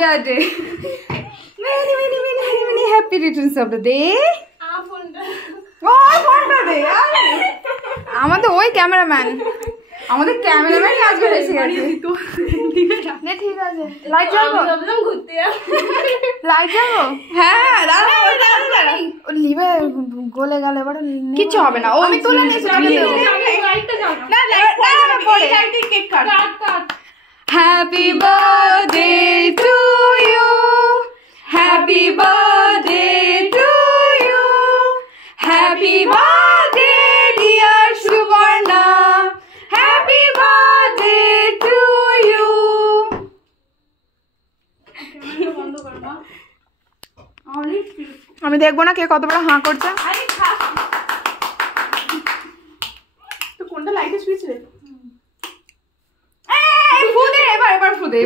happy birthday. Many happy returns of the day. আমাদের ওই ক্যামেরাম্যান আজকে এসে গেছে। ঠিক আছে লাইট জ্বালবো হ্যাঁ লিভে গলে গেলে এবার কিচ্ছু হবে না। আমি তুলে নিয়েছি happy birthday to you happy birthday to you happy birthday dear Subarna happy birthday to you. আমি দেখবো না কে কত বড় হাঁ করছে। কোনটা লাইটে সুইচ রে? এবার ফুদে